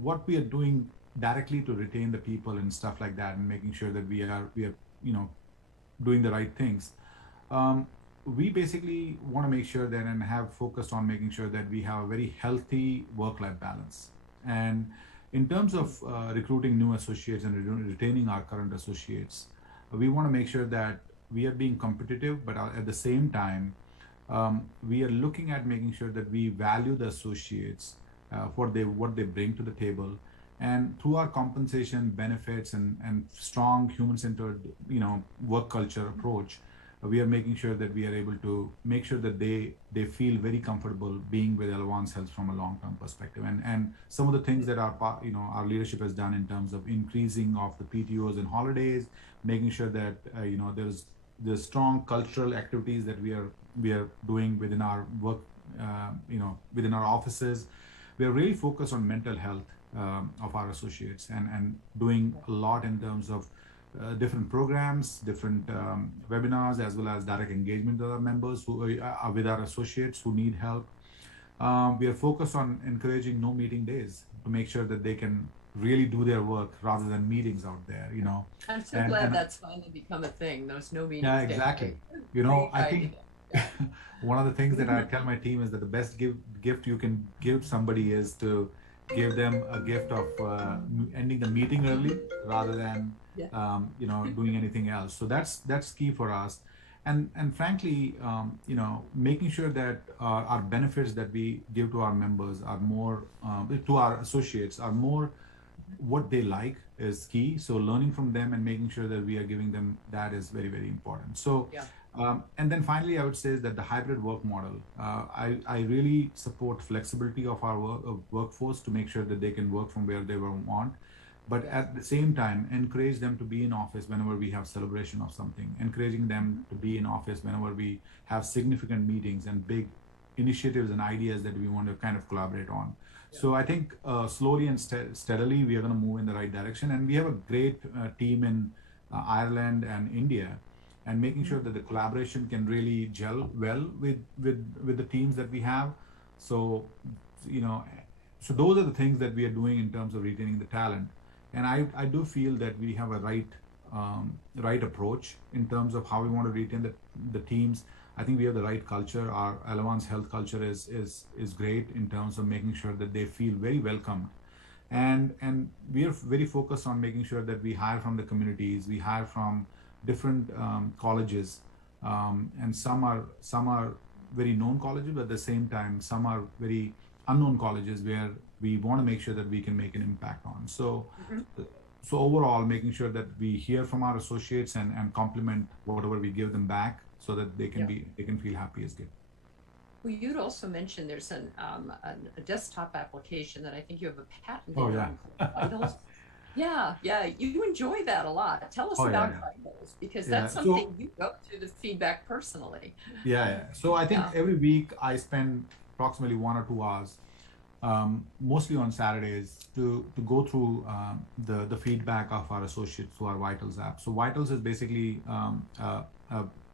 what we are doing directly to retain the people and stuff like that, and making sure that we are doing the right things. We basically want to make sure that and have focused on making sure that we have a very healthy work-life balance. And in terms of recruiting new associates and retaining our current associates, we want to make sure that we are being competitive, but at the same time, we are looking at making sure that we value the associates for what they bring to the table, and through our compensation, benefits, and strong human-centered work culture approach, we are making sure that we are able to make sure that they feel very comfortable being with Elevance Health from a long-term perspective. And some of the things that our leadership has done in terms of increasing of the PTOs and holidays, making sure that there's strong cultural activities that we are doing within our work, within our offices. We are really focused on mental health of our associates and doing a lot in terms of different programs, different webinars, as well as direct engagement with our members with our associates who need help. We are focused on encouraging no meeting days to make sure that they can really do their work rather than meetings out there. I'm so glad that's finally become a thing. Those no meetings. Yeah, exactly. I think one of the things that I tell my team is that the best gift you can give somebody is to give them a gift of ending the meeting early rather than doing anything else. So that's key for us, and frankly, making sure that our benefits that we give to our members are more to our associates are more what they like is key. So learning from them and making sure that we are giving them that is very, very important. So. And then finally, I would say is that the hybrid work model, I really support flexibility of our workforce to make sure that they can work from where they want, but at the same time, encourage them to be in office whenever we have celebration of something, encouraging them to be in office whenever we have significant meetings and big initiatives and ideas that we want to kind of collaborate on. So I think slowly and steadily, we are going to move in the right direction. And we have a great team in Ireland and India, and making sure that the collaboration can really gel well with the teams that we have. So, so those are the things that we are doing in terms of retaining the talent. And I do feel that we have a right approach in terms of how we want to retain the teams. I think we have the right culture. Our Elevance Health culture is great in terms of making sure that they feel very welcome. And we are very focused on making sure that we hire from the communities, we hire from different colleges, and some are very known colleges, but at the same time some are very unknown colleges where we want to make sure that we can make an impact on. So overall, making sure that we hear from our associates and complement whatever we give them back, so that they can feel happy as good. Well, you'd also mentioned there's a desktop application that I think you have a patent on. Vitals. Yeah, you enjoy that a lot. Tell us about Vitals, because that's something you go through the feedback personally. So I think every week I spend approximately 1 or 2 hours, mostly on Saturdays, to go through the feedback of our associates through our Vitals app. So Vitals is basically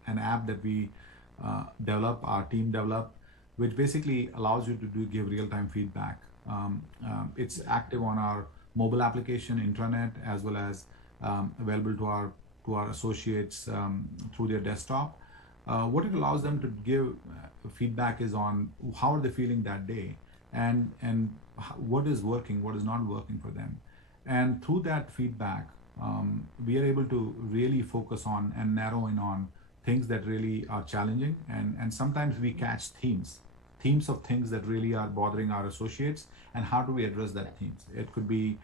an app that we our team developed, which basically allows you to give real-time feedback. It's active on our mobile application, intranet, as well as available to our associates through their desktop. What it allows them to give feedback is on how are they feeling that day, and what is working, what is not working for them. And through that feedback, we are able to really focus on and narrow in on things that really are challenging. And sometimes we catch themes of things that really are bothering our associates, and how do we address that themes. It could be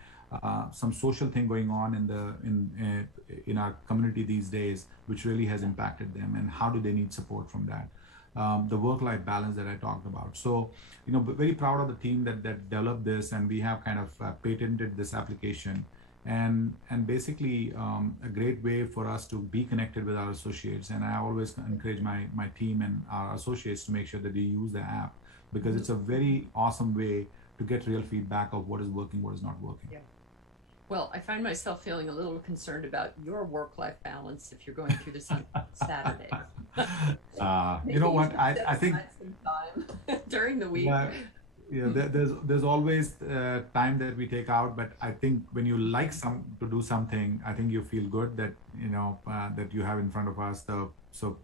some social thing going on in our community these days, which really has impacted them, and how do they need support from that. the work-life balance that I talked about. So, very proud of the team that developed this, and we have kind of patented this application, and basically a great way for us to be connected with our associates. And I always encourage my team and our associates to make sure that they use the app, because it's a very awesome way to get real feedback of what is working, what is not working. Yeah. Well, I find myself feeling a little concerned about your work-life balance if you're going through this on Saturday. You know what? I think some time during the week. Yeah, there's always time that we take out, but I think when you like to do something, I think you feel good that that you have in front of us. So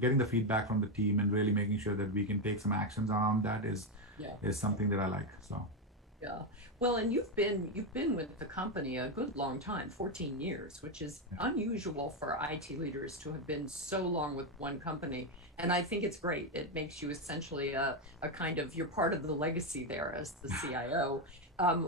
getting the feedback from the team and really making sure that we can take some actions around that is something that I like. So yeah. Well, and you've been with the company a good long time, 14 years, which is unusual for IT leaders to have been so long with one company. And I think it's great. It makes you essentially a kind of, you're part of the legacy there as the CIO.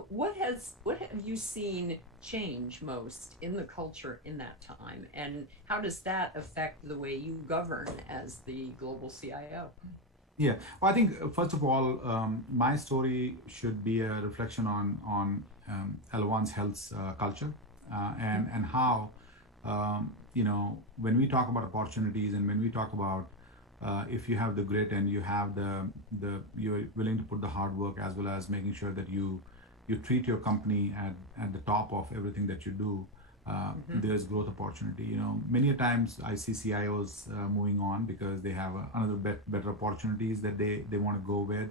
What have you seen change most in the culture in that time? And how does that affect the way you govern as the global CIO? Yeah, well, I think first of all, my story should be a reflection on L1's Health's culture, and how when we talk about opportunities, and when we talk about if you have the grit and you have you're willing to put the hard work, as well as making sure that you treat your company at the top of everything that you do. There's growth opportunity. Many times I see CIOs moving on because they have another better opportunities that they want to go with.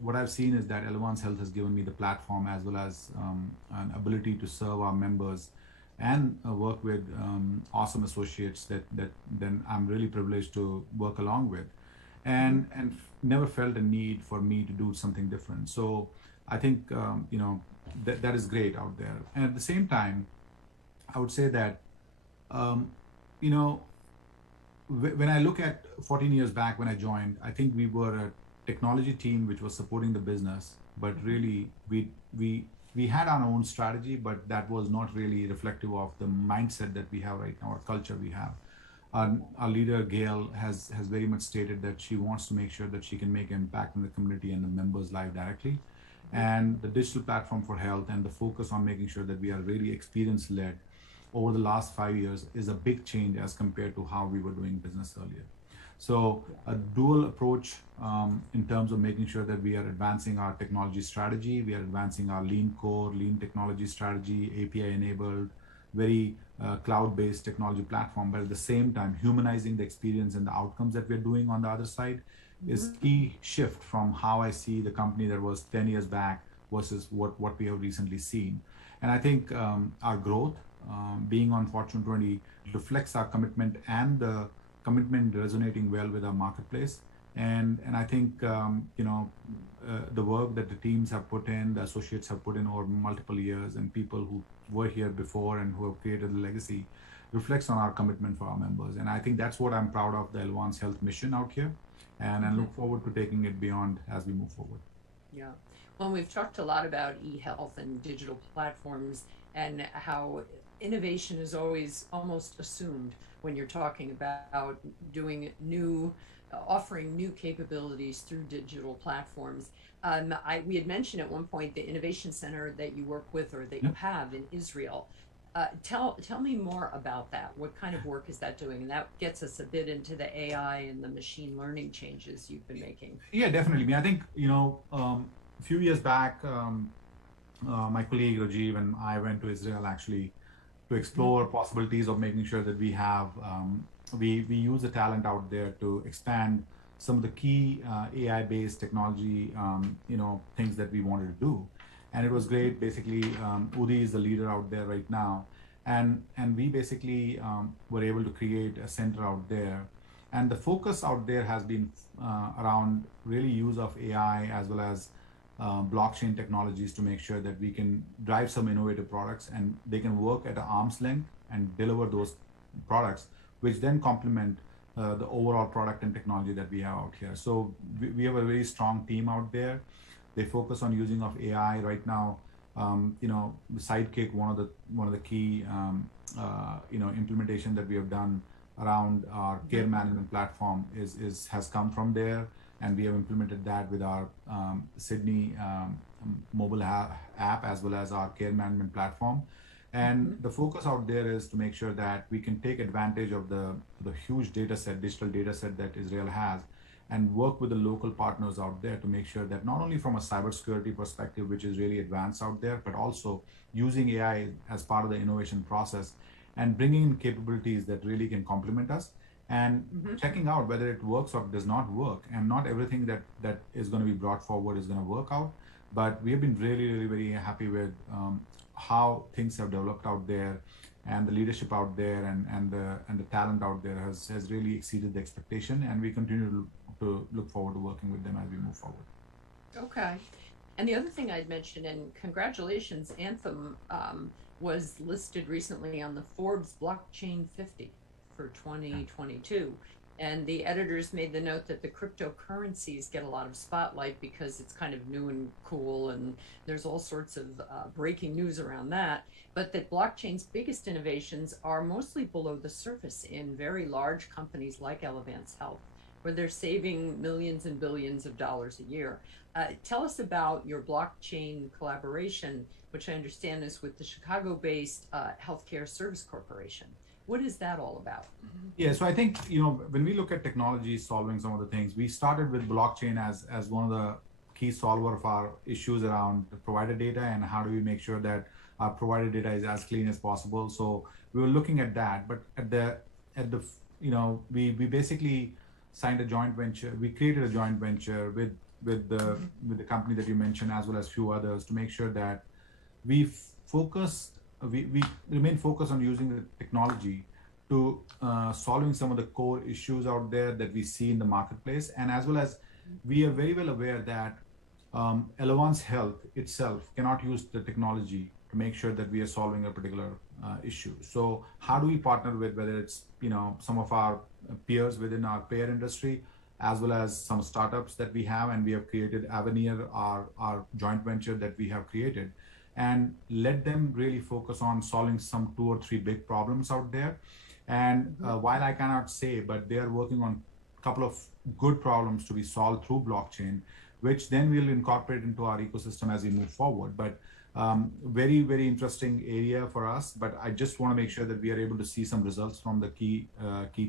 What I've seen is that L1's Health has given me the platform, as well as an ability to serve our members and work with awesome associates that then I'm really privileged to work along with, and never felt a need for me to do something different. So I think that is great out there. And at the same time, I would say that, when I look at 14 years back when I joined, I think we were a technology team which was supporting the business, but really we had our own strategy, but that was not really reflective of the mindset that we have right now, or culture we have. Our leader, Gail, has very much stated that she wants to make sure that she can make an impact in the community and the members' life directly. And the digital platform for health and the focus on making sure that we are really experience-led over the last 5 years is a big change as compared to how we were doing business earlier. So a dual approach in terms of making sure that we are advancing our technology strategy, we are advancing our lean core, lean technology strategy, API enabled, very cloud-based technology platform, but at the same time humanizing the experience and the outcomes that we're doing on the other side is key shift from how I see the company that was 10 years back versus what we have recently seen. And I think our growth, being on Fortune 20, reflects our commitment, and the commitment resonating well with our marketplace. And I think the work that the teams have put in, the associates have put in over multiple years, and people who were here before and who have created the legacy, reflects on our commitment for our members. And I think that's what I'm proud of, the L1's Health mission out here, and I look forward to taking it beyond as we move forward. Yeah. Well, we've talked a lot about e-health and digital platforms, and how innovation is always almost assumed when you're talking about doing offering new capabilities through digital platforms. We had mentioned at one point the innovation center that you work with, or that you have in Israel. Tell me more about that. What kind of work is that doing? And that gets us a bit into the AI and the machine learning changes you've been making. Yeah, definitely. I mean, I think, a few years back, my colleague Rajiv and I went to Israel actually to explore possibilities of making sure that we have, we use the talent out there to expand some of the key AI-based technology, things that we wanted to do. And it was great. Basically, Udi is the leader out there right now. And we basically were able to create a center out there. And the focus out there has been around really use of AI, as well as blockchain technologies, to make sure that we can drive some innovative products, and they can work at an arm's length and deliver those products, which then complement the overall product and technology that we have out here. So we have a very strong team out there. They focus on using of AI right now. Sidekick, one of the key implementation that we have done around our care management platform has come from there, and we have implemented that with our Sydney mobile app as well as our care management platform. And the focus out there is to make sure that we can take advantage of the huge digital data set that Israel has, and work with the local partners out there to make sure that not only from a cybersecurity perspective, which is really advanced out there, but also using AI as part of the innovation process and bringing in capabilities that really can complement us, and checking out whether it works or does not work. And not everything that is going to be brought forward is going to work out, but we have been really, really very happy with how things have developed out there, and the leadership out there, and the talent out there has really exceeded the expectation, and we continue to look forward to working with them as we move forward. Okay. And the other thing I'd mention, and congratulations, Anthem was listed recently on the Forbes Blockchain 50 for 2022. And the editors made the note that the cryptocurrencies get a lot of spotlight because it's kind of new and cool, and there's all sorts of breaking news around that. But that blockchain's biggest innovations are mostly below the surface in very large companies like Elevance Health, where they're saving millions and billions of dollars a year. Tell us about your blockchain collaboration, which I understand is with the Chicago-based Healthcare Service Corporation. What is that all about? Yeah, so I think, when we look at technology solving some of the things, we started with blockchain as one of the key solver of our issues around the provider data, and how do we make sure that our provider data is as clean as possible. So we were looking at that, but we basically signed a joint venture. We created a joint venture with the company that you mentioned, as well as few others, to make sure that we remain focused on using the technology to solving some of the core issues out there that we see in the marketplace. And as well as, we are very well aware that Elevance Health itself cannot use the technology to make sure that we are solving a particular issue. So how do we partner with, whether it's some of our peers within our payer industry, as well as some startups that we have, and we have created Avenir, our joint venture that we have created, and let them really focus on solving some 2 or 3 big problems out there. And while I cannot say, but they are working on a couple of good problems to be solved through blockchain, which then we'll incorporate into our ecosystem as we move forward. But very, very interesting area for us. But I just want to make sure that we are able to see some results from the key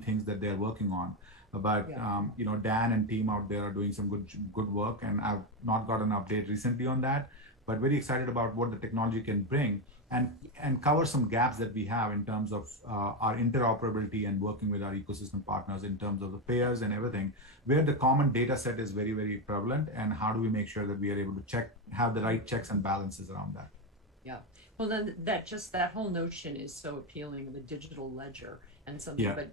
things that they're working on. But Dan and team out there are doing some good work, and I've not got an update recently on that, but very excited about what the technology can bring, and cover some gaps that we have in terms of our interoperability and working with our ecosystem partners in terms of the payers and everything, where the common data set is very, very prevalent, and how do we make sure that we are able to have the right checks and balances around that. Yeah. Well, then that whole notion is so appealing, the digital ledger and something, but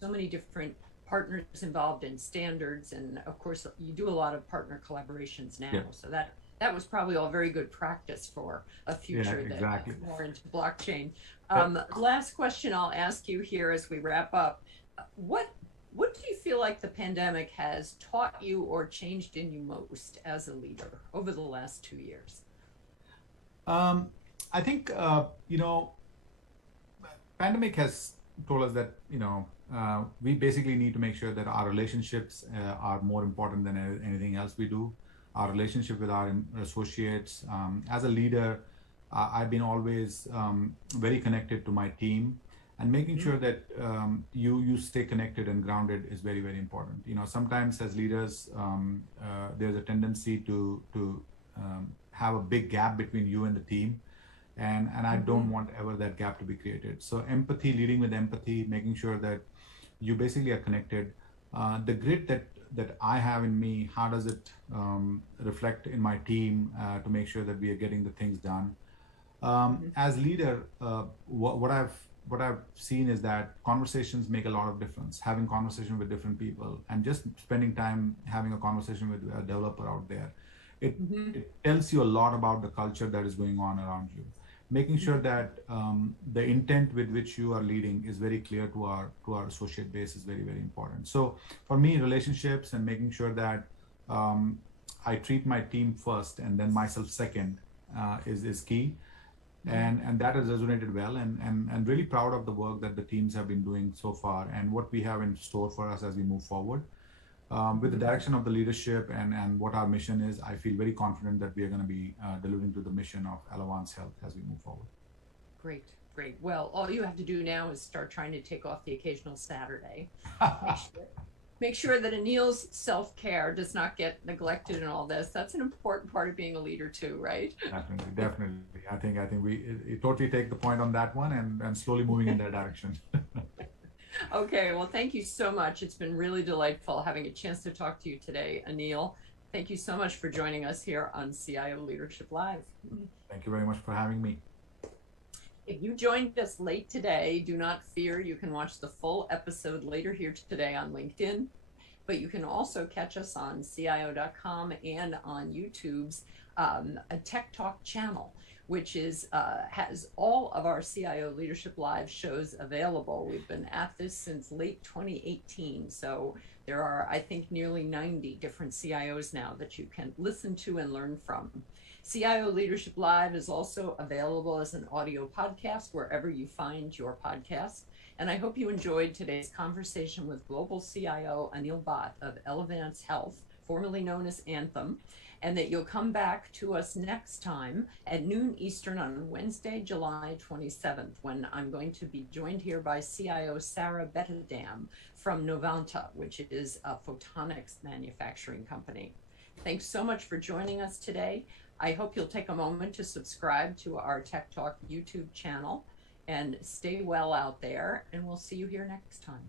so many different partners involved in standards, and of course you do a lot of partner collaborations now. So that was probably all very good practice for a future that's more into blockchain. Last question I'll ask you here as we wrap up. What do you feel like the pandemic has taught you or changed in you most as a leader over the last 2 years? I think, pandemic has told us that, we basically need to make sure that our relationships are more important than anything else we do. Our relationship with our associates. As a leader, I've been always very connected to my team, and making sure that you stay connected and grounded is very, very important. Sometimes as leaders, there's a tendency to have a big gap between you and the team, and I don't want ever that gap to be created. So empathy, leading with empathy, making sure that you basically are connected. The grit that I have in me, how does it reflect in my team to make sure that we are getting the things done? As leader, what I've seen is that conversations make a lot of difference. Having conversation with different people, and just spending time having a conversation with a developer out there, it tells you a lot about the culture that is going on around you. Making sure that the intent with which you are leading is very clear to our associate base is very, very important. So for me, relationships and making sure that I treat my team first and then myself second is key. And that has resonated well, and really proud of the work that the teams have been doing so far and what we have in store for us as we move forward. With the direction of the leadership and what our mission is, I feel very confident that we are going to be delivering to the mission of Elevance Health as we move forward. Great, great. Well, all you have to do now is start trying to take off the occasional Saturday. Make sure that Anil's self-care does not get neglected in all this. That's an important part of being a leader too, right? Definitely. I think we totally take the point on that one and slowly moving in that direction. Okay, well, thank you so much. It's been really delightful having a chance to talk to you today, Anil. Thank you so much for joining us here on CIO Leadership Live. Thank you very much for having me. If you joined us late today, do not fear. You can watch the full episode later here today on LinkedIn, but you can also catch us on CIO.com and on YouTube's a Tech Talk channel, which is has all of our CIO Leadership Live shows available. We've been at this since late 2018, so there are, I think, nearly 90 different CIOs now that you can listen to and learn from. CIO Leadership Live is also available as an audio podcast wherever you find your podcasts. And I hope you enjoyed today's conversation with Global CIO Anil Bhatt of Elevance Health, formerly known as Anthem, and that you'll come back to us next time at noon Eastern on Wednesday, July 27th, when I'm going to be joined here by CIO Sarah Bettadam from Novanta, which is a photonics manufacturing company. Thanks so much for joining us today. I hope you'll take a moment to subscribe to our Tech Talk YouTube channel and stay well out there, and we'll see you here next time.